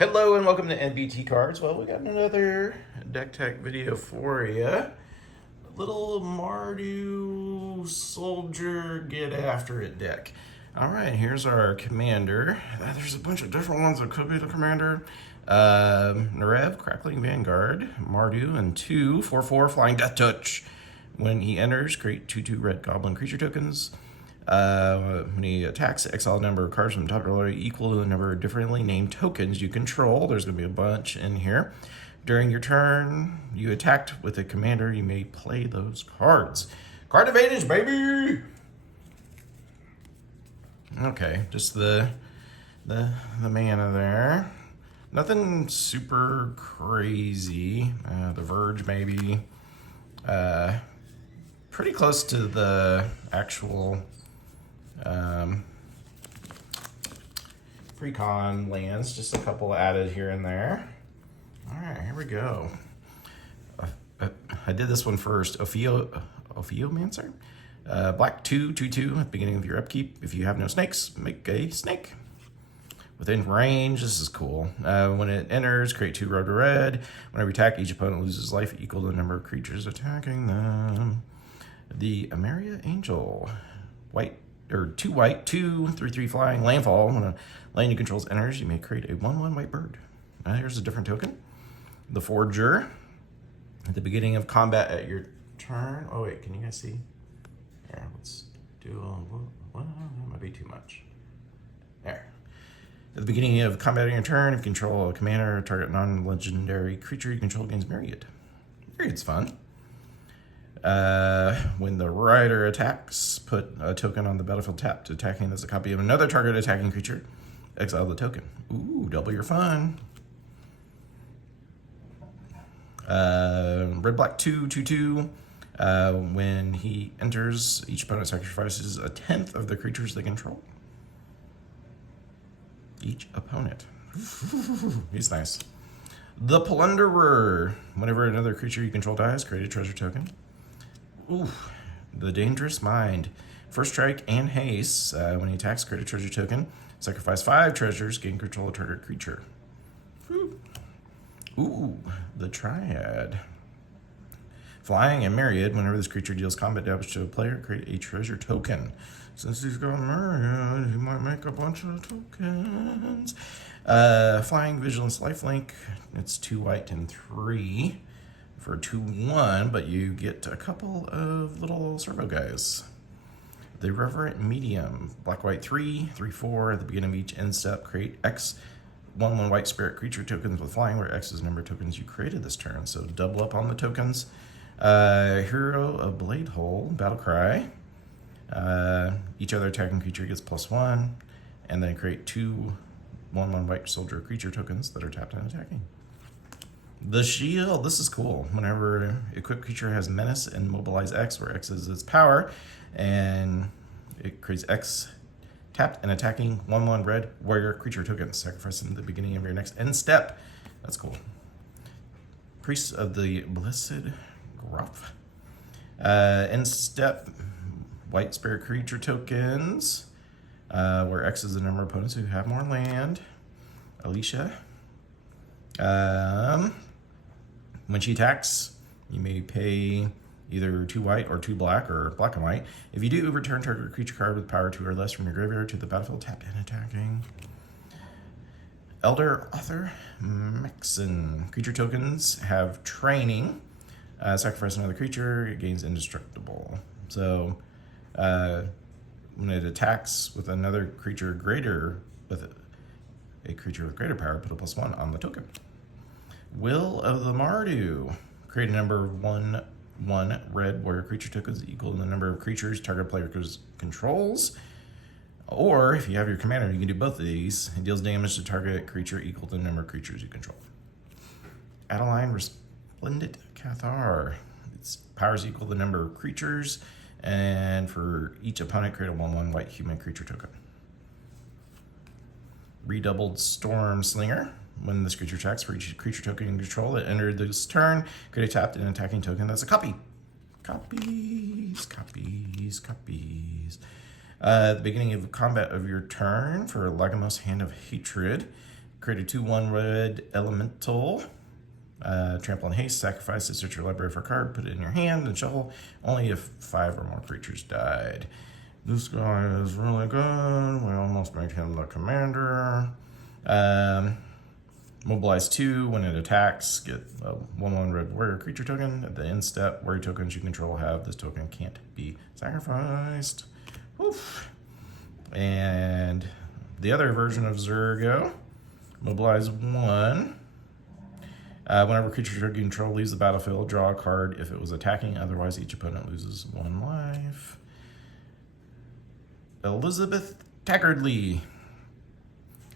Hello and welcome to NBT Cards. Well, we got another Deck Tech video for you. Little Mardu Soldier Get After It deck. Alright, here's our commander. There's a bunch of different ones that could be the commander. Narev, Crackling Vanguard, Mardu, and 2 4/4 Flying Death Touch. When he enters, create 2/2 red goblin creature tokens. When he attacks, exile a number of cards from top to lower equal to the number of differently named tokens you control. There's going to be a bunch in here. During your turn, you attacked with a commander, you may play those cards. Card advantage, baby! Okay, just the mana there. Nothing super crazy. The Verge, maybe. Pretty close to the actual pre-con lands, just a couple added here and there. All right, here we go. I did this one first. Ophiomancer. Black 2/2/2 at the beginning of your upkeep. If you have no snakes, make a snake. Within range, this is cool. When it enters, create 2 red to red. Whenever you attack, each opponent loses life equal to the number of creatures attacking them. The Ameria Angel. White, or 2 white, 2 3/3 flying, landfall. When a land you control enters, you may create a 1/1 white bird. Here's a different token. The Forger. At the beginning of combat at your turn. Oh wait, can you guys see? Here, let's do that might be too much. There. At the beginning of combat on your turn, if you control a commander or target non-legendary creature you control gains Myriad. Myriad's fun. When the rider attacks, put a token on the battlefield tapped. Attacking as a copy of another target attacking creature. Exile the token. Ooh, double your fun. Red black 2/2/2. When he enters, each opponent sacrifices a 10th of the creatures they control. Each opponent. He's nice. The Plunderer. Whenever another creature you control dies, create a treasure token. Ooh, the Dangerous Mind. First strike and haste. When he attacks, create a treasure token. Sacrifice 5 treasures, gain control of target creature. Ooh, the Triad. Flying and Myriad. Whenever this creature deals combat damage to a player, create a treasure token. Since he's got Myriad, he might make a bunch of tokens. Flying, Vigilance, Lifelink. It's 2 white and 3 for 2/1, but you get a couple of little servo guys. The Reverent Medium. Black, white 3 3/4. At the beginning of each end step, create X 1/1 white spirit creature tokens with flying, where X is the number of tokens you created this turn. So double up on the tokens. Hero of Blade Hole. Battle Cry. Each other attacking creature gets +1, and then create 2 1/1 white soldier creature tokens that are tapped and attacking. The Shield. This is cool. Whenever equipped creature has Menace and Mobilize X, where X is its power, and it creates X tapped and attacking 1/1 red warrior creature tokens. Sacrifice them at the beginning of your next end step. That's cool. Priests of the Blessed Gruff. End step. White spirit creature tokens, where X is the number of opponents who have more land. Alicia. When she attacks, you may pay either 2 white or 2 black, or black and white. If you do, return target creature card with power 2 or less from your graveyard to the battlefield, tapped and attacking. Elder Author Maxon. Creature tokens have training. Sacrifice another creature, it gains indestructible. So when it attacks with another creature greater, with a creature with greater power, put a +1 on the token. Will of the Mardu. Create a number of 1/1 red warrior creature tokens equal to the number of creatures target player controls. Or if you have your commander, you can do both of these. It deals damage to target creature equal to the number of creatures you control. Adeline Resplendent Cathar. Its power is equal to the number of creatures, and for each opponent, create a 1/1 white human creature token. Redoubled Storm Slinger. When this creature attacks, for each creature token you control that entered this turn, create a tapped and attacking token that's a copy. Copies. At the beginning of combat of your turn, for Lagomos Hand of Hatred, Create a 2/1 red elemental. Trample and haste, sacrifice it, search your library for a card, put it in your hand, and shuffle only if 5 or more creatures died. This guy is really good. We almost made him the commander. Mobilize 2. When it attacks, get a 1/1 red warrior creature token. At the end step, warrior tokens you control have this token can't be sacrificed. Oof. And the other version of Zurgo, mobilize 1. Whenever creature you control leaves the battlefield, draw a card if it was attacking. Otherwise, each opponent loses 1 life. Elizabeth Taggardly.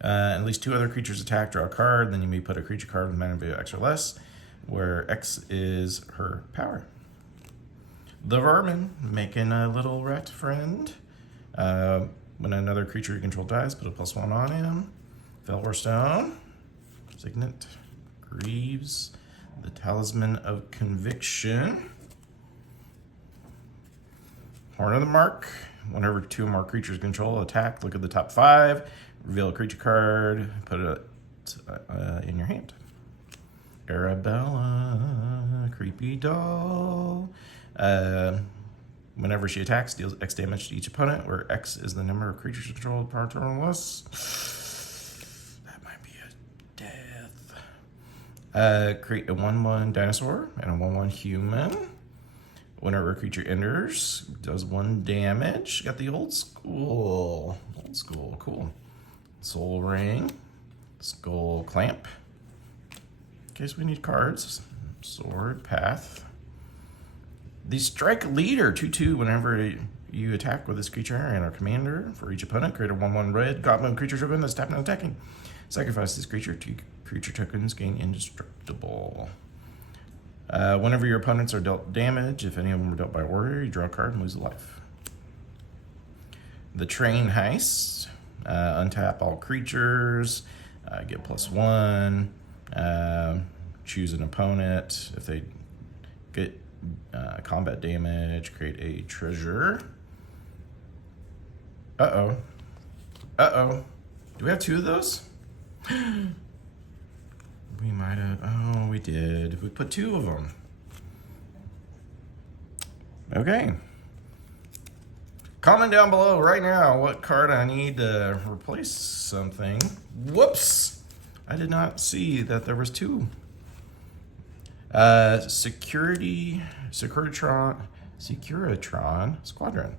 At least 2 other creatures attack, draw a card. Then you may put a creature card with mana value X or less, where X is her power. The Vermin, making a little rat friend. When another creature you control dies, put a +1 on him. Felwarstone. Signet. Greaves, the Talisman of Conviction. Horn of the Mark. Whenever 2 or more creatures control attack, look at the top 5, reveal a creature card, put it in your hand. Arabella, creepy doll. Whenever she attacks, deals X damage to each opponent, where X is the number of creatures controlled per turn or less. Create a 1/1 dinosaur and a 1/1 human. Whenever a creature enters, does 1 damage. Got the old school. Cool. Soul Ring. Skull Clamp. In case we need cards. Sword Path. The Strike Leader, 2/2. Whenever you attack with this creature and our commander, for each opponent, create a 1/1 red goblin creature token that's tapped and attacking. Sacrifice this creature. 2 creature tokens gain indestructible. Whenever your opponents are dealt damage, if any of them are dealt by a warrior, you draw a card and lose a life. The Train Heist. Untap all creatures. Get +1. Choose an opponent. If they get combat damage, create a treasure. Uh-oh. Do we have 2 of those? We might have. Oh, we did. We put 2 of them. Okay. Comment down below right now what card I need to replace something. Whoops! I did not see that there was 2. Securitron Squadron.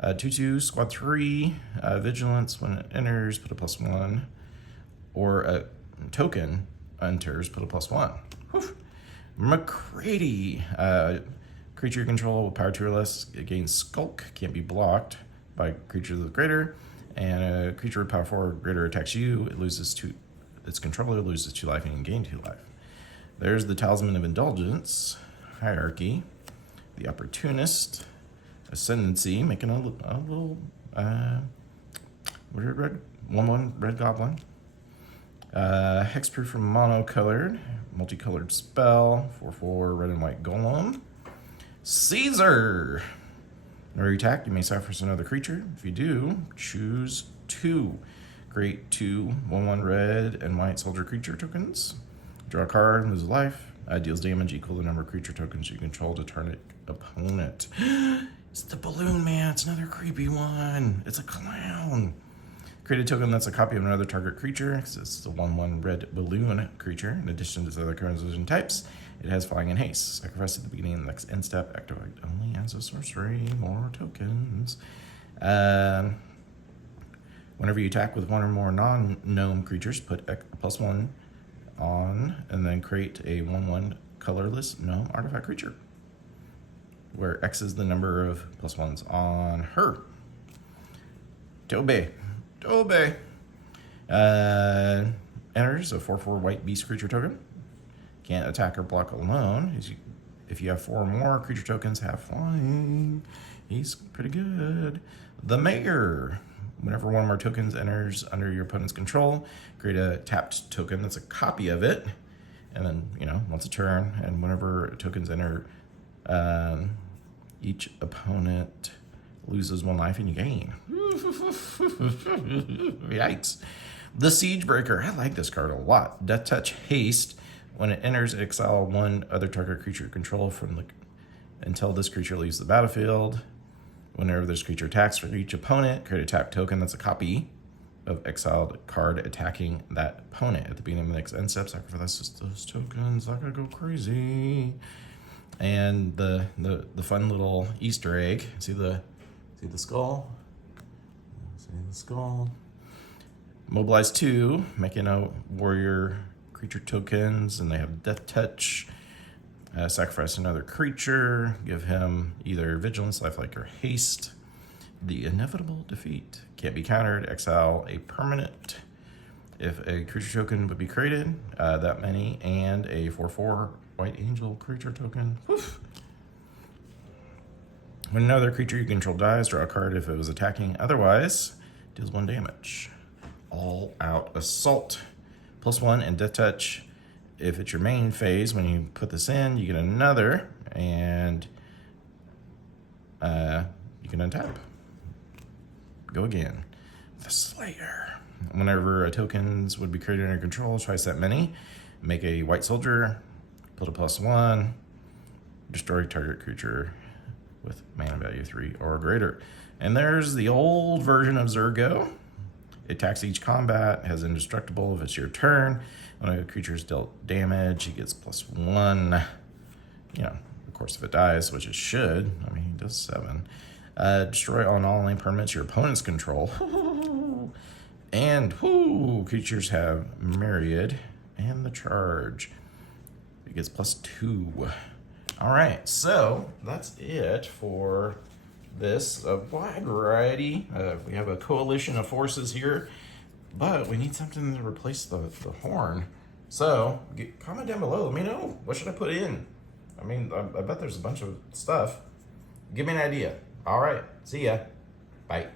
2/2, Squad 3. Vigilance, when it enters, put a +1. Or a token enters, put a +1. Whew. McCready. Creature you control with power 2 or less, it gains Skulk, can't be blocked by creatures with greater. And a creature with power 4 or greater attacks you, it loses 2. Its controller loses 2 life and you gain 2 life. There's the Talisman of Indulgence. Hierarchy. The Opportunist. Ascendancy, making a little red 1/1 red goblin. Hexproof from monocolored, multicolored spell, 4/4 red and white golem. Caesar. Whenever you attack, you may sacrifice another creature. If you do, choose 2. Create 2 1/1 red and white soldier creature tokens. Draw a card, lose a life. Deals damage equal to the number of creature tokens you control to target opponent. It's the Balloon Man. It's another creepy one. It's a clown. Create a token that's a copy of another target creature. It's the 1/1 red balloon creature. In addition to the other transition types, it has flying and haste. Sacrifice at the beginning of the next end step. Activate only as a sorcery. More tokens. Whenever you attack with 1 or more non-gnome creatures, put a +1 on, and then create a 1/1 colorless gnome artifact creature, where X is the number of +1s on her. Tobe. Enters a 4/4 white beast creature token. Can't attack or block alone. If you have 4 or more creature tokens, have flying. He's pretty good. The Mayor. Whenever 1 or more tokens enters under your opponent's control, create a tapped token that's a copy of it. And then, once a turn, and whenever tokens enter, each opponent loses 1 life and you gain. Yikes. The Siegebreaker. I like this card a lot. Death Touch Haste. When it enters, exile one other target creature you control from the until this creature leaves the battlefield. Whenever this creature attacks for each opponent, create a tap token that's a copy of exiled card attacking that opponent. At the beginning of the next end step, sacrifice those tokens. I gotta go crazy. And the fun little Easter egg. See the skull? See the skull? Mobilize 2, making a warrior creature tokens, and they have Death Touch. Sacrifice another creature, give him either Vigilance, Lifelike, or Haste. The inevitable defeat. Can't be countered. Exile a permanent. If a creature token would be created, that many, and a 4/4 White Angel creature token. Woof. When another creature you control dies, draw a card if it was attacking. Otherwise, deals 1 damage. All Out Assault. +1 and Death Touch. If it's your main phase, when you put this in, you get another, and you can untap. Go again. The Slayer. Whenever tokens would be created under control, twice that many. Make a white soldier, put a +1, destroy target creature with mana value 3 or greater. And there's the old version of Zurgo. It attacks each combat, has indestructible if it's your turn. When a creature is dealt damage, it gets +1. You know, of course, if it dies, which it should, I mean, it does 7. Destroy all non-land permanents your opponents control. And creatures have Myriad and the charge. It gets +2. All right, so that's it for this wide variety. We have a coalition of forces here, but we need something to replace the horn. So comment down below. Let me know. What should I put in? I mean, I bet there's a bunch of stuff. Give me an idea. All right. See ya. Bye.